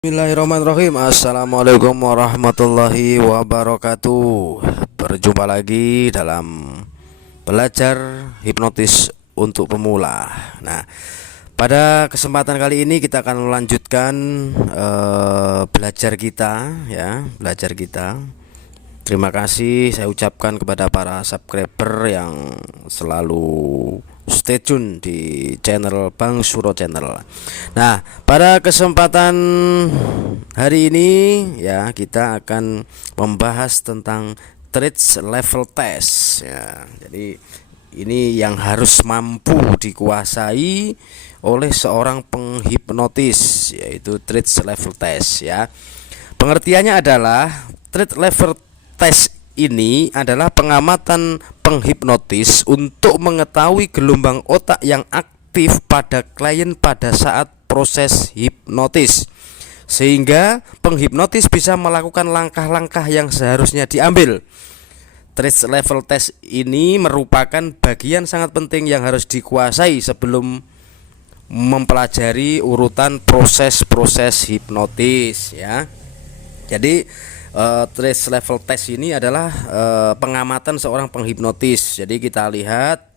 Bismillahirrahmanirrahim. Assalamualaikum warahmatullahi wabarakatuh. Berjumpa lagi dalam belajar hipnotis untuk pemula. Nah, pada kesempatan kali ini kita akan melanjutkan belajar kita, ya, belajar kita. Terima kasih saya ucapkan kepada para subscriber yang selalu stay tune di channel Bang Suro Channel. Nah, pada kesempatan hari ini ya kita akan membahas tentang traits level test ya. Jadi ini yang harus mampu dikuasai oleh seorang penghipnotis, yaitu traits level test ya. Pengertiannya adalah trait level test ini adalah pengamatan penghipnotis untuk mengetahui gelombang otak yang aktif pada klien pada saat proses hipnotis, sehingga penghipnotis bisa melakukan langkah-langkah yang seharusnya diambil. Traits level test ini merupakan bagian sangat penting yang harus dikuasai sebelum mempelajari urutan proses-proses hipnotis ya. Jadi traits level test ini adalah pengamatan seorang penghipnotis. Jadi kita lihat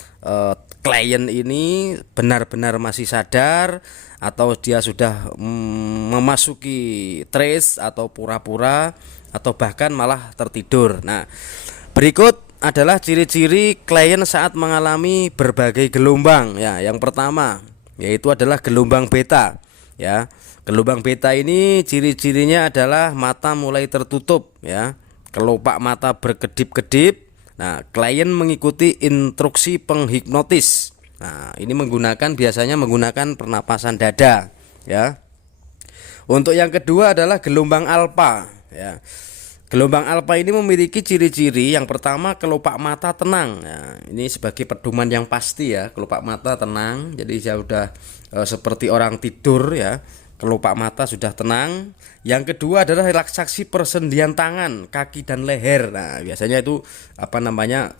klien ini benar-benar masih sadar atau dia sudah memasuki trace atau pura-pura atau bahkan malah tertidur. Nah, berikut adalah ciri-ciri klien saat mengalami berbagai gelombang ya. Yang pertama yaitu adalah gelombang beta ya. Gelombang beta ini ciri-cirinya adalah mata mulai tertutup ya, kelopak mata berkedip-kedip. Nah, klien mengikuti instruksi penghipnotis. Nah, ini biasanya menggunakan pernapasan dada ya. Untuk yang kedua adalah gelombang alfa ya. Gelombang alfa ini memiliki ciri-ciri yang pertama, kelopak mata tenang. Nah, ini sebagai pedoman yang pasti ya, kelopak mata tenang. Jadi dia sudah seperti orang tidur ya. Kelopak mata sudah tenang. Yang kedua adalah relaksasi persendian tangan, kaki dan leher. Nah, biasanya itu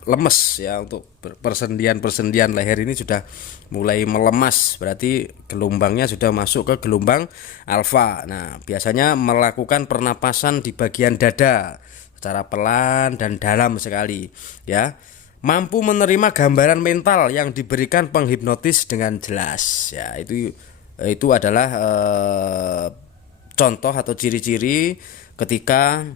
lemes ya, untuk persendian leher ini sudah mulai melemas, berarti gelombangnya sudah masuk ke gelombang alfa. Nah, biasanya melakukan pernapasan di bagian dada secara pelan dan dalam sekali ya. Mampu menerima gambaran mental yang diberikan penghipnotis dengan jelas ya. Itu adalah contoh atau ciri-ciri ketika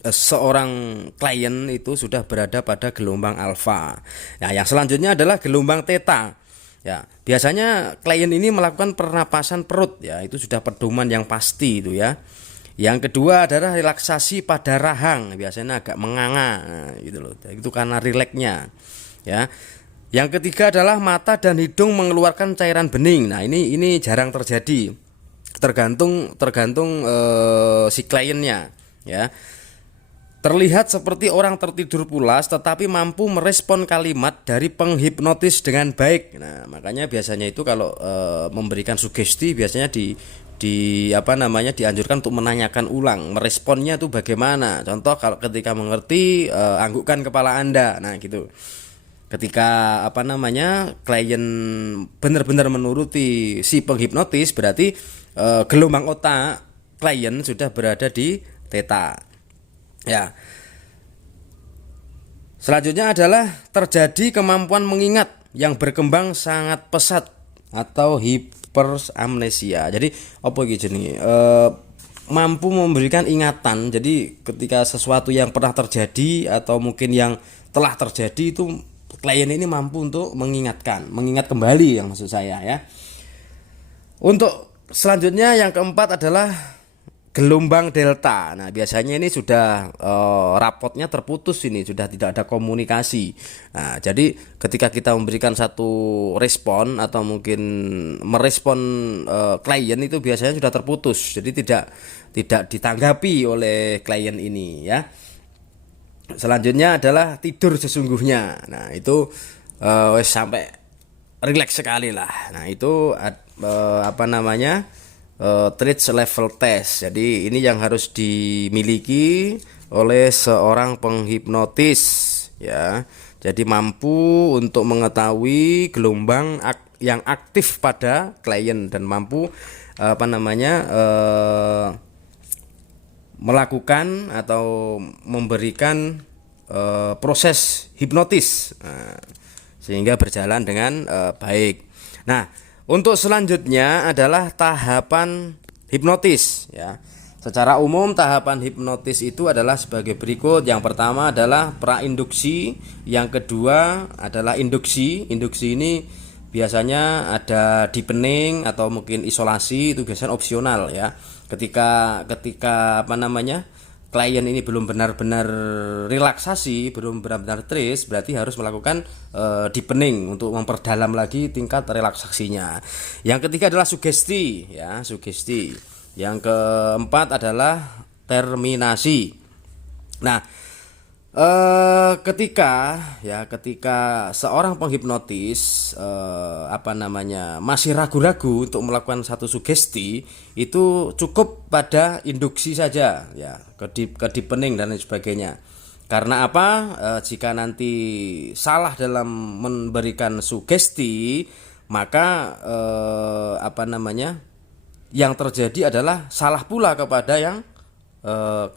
seorang klien itu sudah berada pada gelombang alfa. Nah, yang selanjutnya adalah gelombang theta. Ya, biasanya klien ini melakukan pernapasan perut ya, itu sudah pedoman yang pasti itu ya. Yang kedua adalah relaksasi pada rahang, biasanya agak menganga, nah, gitu loh. Itu karena rileksnya ya. Yang ketiga adalah mata dan hidung mengeluarkan cairan bening. Nah, ini jarang terjadi. Tergantung si kliennya ya. Terlihat seperti orang tertidur pulas tetapi mampu merespon kalimat dari penghipnotis dengan baik. Nah, makanya biasanya itu kalau memberikan sugesti biasanya dianjurkan untuk menanyakan ulang, meresponnya itu bagaimana. Contoh kalau ketika mengerti, anggukkan kepala Anda. Nah, gitu. Ketika klien benar-benar menuruti si penghipnotis, berarti gelombang otak klien sudah berada di theta. Ya. Selanjutnya adalah terjadi kemampuan mengingat yang berkembang sangat pesat atau hiperamnesia. Jadi apa gitu nih? Mampu memberikan ingatan. Jadi ketika sesuatu yang pernah terjadi atau mungkin yang telah terjadi itu klien ini mampu untuk mengingat kembali, yang maksud saya ya. Untuk selanjutnya yang keempat adalah gelombang delta. Nah, biasanya ini sudah rapotnya terputus, ini sudah tidak ada komunikasi. Nah, jadi ketika kita memberikan satu respon atau mungkin merespon klien itu biasanya sudah terputus. Jadi tidak ditanggapi oleh klien ini ya. Selanjutnya adalah tidur sesungguhnya. Nah, itu sampai rileks sekali lah. Nah, itu traits level test. Jadi ini yang harus dimiliki oleh seorang penghipnotis ya. Jadi mampu untuk mengetahui gelombang yang aktif pada klien dan mampu melakukan atau memberikan proses hipnotis, sehingga berjalan dengan baik. Nah, untuk selanjutnya adalah tahapan hipnotis ya. Secara umum tahapan hipnotis itu adalah sebagai berikut. Yang pertama adalah prainduksi, yang kedua adalah induksi. Induksi ini biasanya ada deepening atau mungkin isolasi, itu biasanya opsional ya. Ketika klien ini belum benar-benar relaksasi, belum benar-benar trace, berarti harus melakukan deepening untuk memperdalam lagi tingkat relaksasinya. Yang ketiga adalah sugesti ya, sugesti. Yang keempat adalah terminasi. Nah, ketika seorang penghipnotis masih ragu-ragu untuk melakukan satu sugesti, itu cukup pada induksi saja ya, ke deepening dan lain sebagainya. Karena apa? Jika nanti salah dalam memberikan sugesti, maka yang terjadi adalah salah pula kepada yang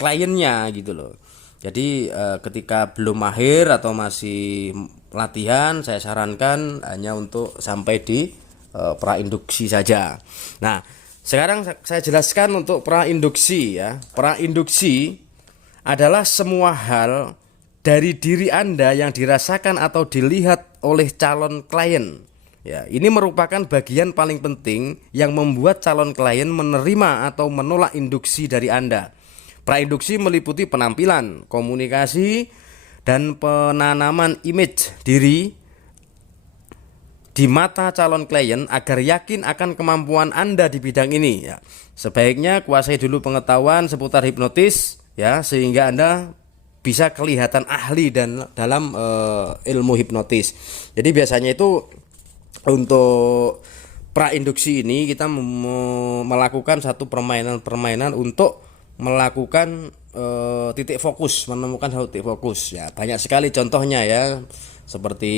kliennya gitu loh. Jadi ketika belum mahir atau masih latihan, saya sarankan hanya untuk sampai di prainduksi saja. Nah, sekarang saya jelaskan untuk prainduksi ya. Prainduksi adalah semua hal dari diri Anda yang dirasakan atau dilihat oleh calon klien. Ya, ini merupakan bagian paling penting yang membuat calon klien menerima atau menolak induksi dari Anda. Prainduksi meliputi penampilan, komunikasi, dan penanaman image diri di mata calon klien agar yakin akan kemampuan Anda di bidang ini. Ya, sebaiknya kuasai dulu pengetahuan seputar hipnotis ya, sehingga Anda bisa kelihatan ahli dalam ilmu hipnotis. Jadi biasanya itu untuk prainduksi ini kita melakukan satu permainan untuk melakukan titik fokus, menemukan satu titik fokus ya. Banyak sekali contohnya ya, seperti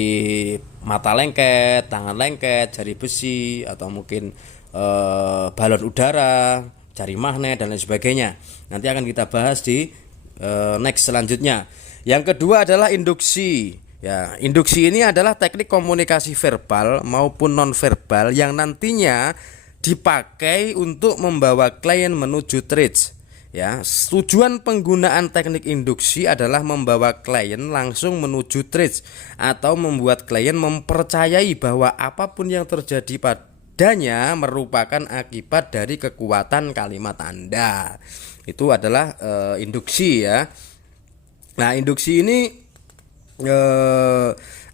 mata lengket, tangan lengket, jari besi, atau mungkin balon udara, jari magnet dan lain sebagainya. Nanti akan kita bahas di next selanjutnya. Yang kedua adalah induksi. Ya, induksi ini adalah teknik komunikasi verbal maupun nonverbal yang nantinya dipakai untuk membawa klien menuju trance. Ya, tujuan penggunaan teknik induksi adalah membawa klien langsung menuju trance atau membuat klien mempercayai bahwa apapun yang terjadi padanya merupakan akibat dari kekuatan kalimat Anda. Itu adalah induksi ya. Nah, induksi ini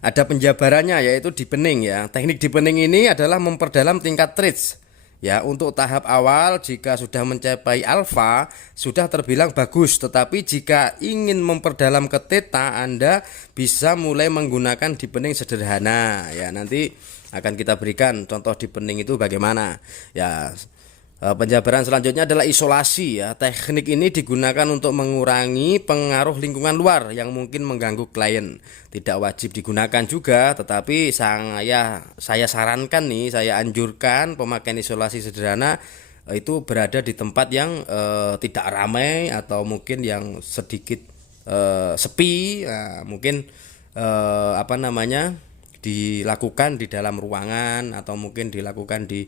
ada penjabarannya, yaitu deepening ya. Teknik deepening ini adalah memperdalam tingkat trance ya. Untuk tahap awal jika sudah mencapai alfa sudah terbilang bagus, tetapi jika ingin memperdalam ke theta, Anda bisa mulai menggunakan deepening sederhana ya. Nanti akan kita berikan contoh deepening itu bagaimana ya. Penjabaran selanjutnya adalah isolasi ya. Teknik ini digunakan untuk mengurangi pengaruh lingkungan luar yang mungkin mengganggu klien. Tidak wajib digunakan juga, tetapi saya sarankan nih, saya anjurkan pemakaian isolasi sederhana itu berada di tempat yang tidak ramai atau mungkin yang sedikit sepi. Nah, mungkin dilakukan di dalam ruangan atau mungkin dilakukan di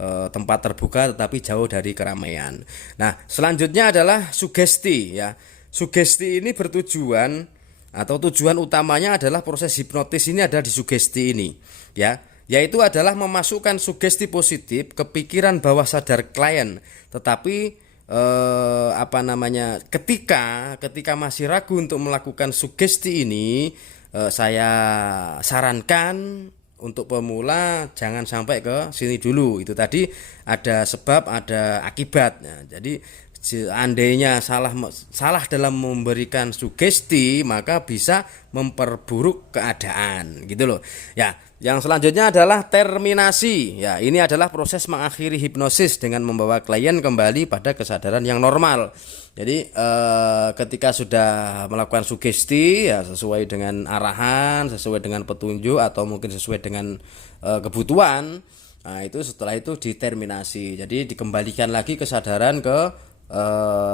tempat terbuka tetapi jauh dari keramaian. Nah, selanjutnya adalah sugesti ya. Sugesti ini bertujuan atau tujuan utamanya adalah proses hipnotis ini ada di sugesti ini ya, yaitu adalah memasukkan sugesti positif ke pikiran bawah sadar klien. Tetapi ketika masih ragu untuk melakukan sugesti ini, saya sarankan untuk pemula jangan sampai ke sini dulu. Itu tadi ada sebab, ada akibat. Nah, jadi seandainya salah dalam memberikan sugesti, maka bisa memperburuk keadaan gitu loh. Ya, yang selanjutnya adalah terminasi. Ya, ini adalah proses mengakhiri hipnosis dengan membawa klien kembali pada kesadaran yang normal. Jadi ketika sudah melakukan sugesti ya sesuai dengan arahan, sesuai dengan petunjuk atau mungkin sesuai dengan kebutuhan. Nah, itu setelah itu diterminasi. Jadi dikembalikan lagi kesadaran ke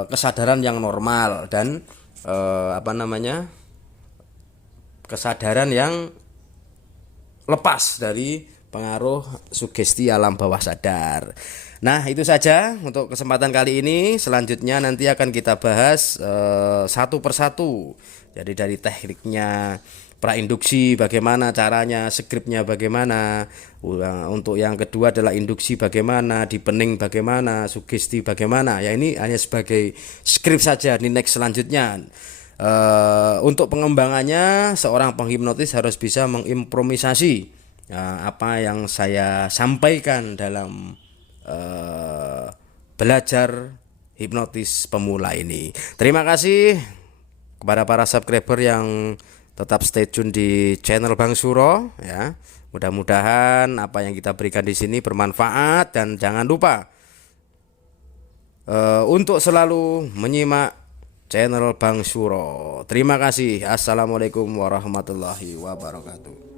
kesadaran yang normal dan kesadaran yang lepas dari pengaruh sugesti alam bawah sadar. Nah, itu saja untuk kesempatan kali ini. Selanjutnya nanti akan kita bahas satu persatu. Jadi dari tekniknya prainduksi bagaimana caranya, skripnya bagaimana. Untuk yang kedua adalah induksi bagaimana, deepening bagaimana, sugesti bagaimana. Ya, ini hanya sebagai skrip saja di next selanjutnya. Untuk pengembangannya seorang penghipnotis harus bisa mengimprovisasi apa yang saya sampaikan dalam belajar hipnotis pemula ini. Terima kasih kepada para subscriber yang tetap stay tune di channel Bang Suro ya. Mudah-mudahan apa yang kita berikan di sini bermanfaat dan jangan lupa untuk selalu menyimak channel Bang Suro. Terima kasih. Assalamualaikum warahmatullahi wabarakatuh.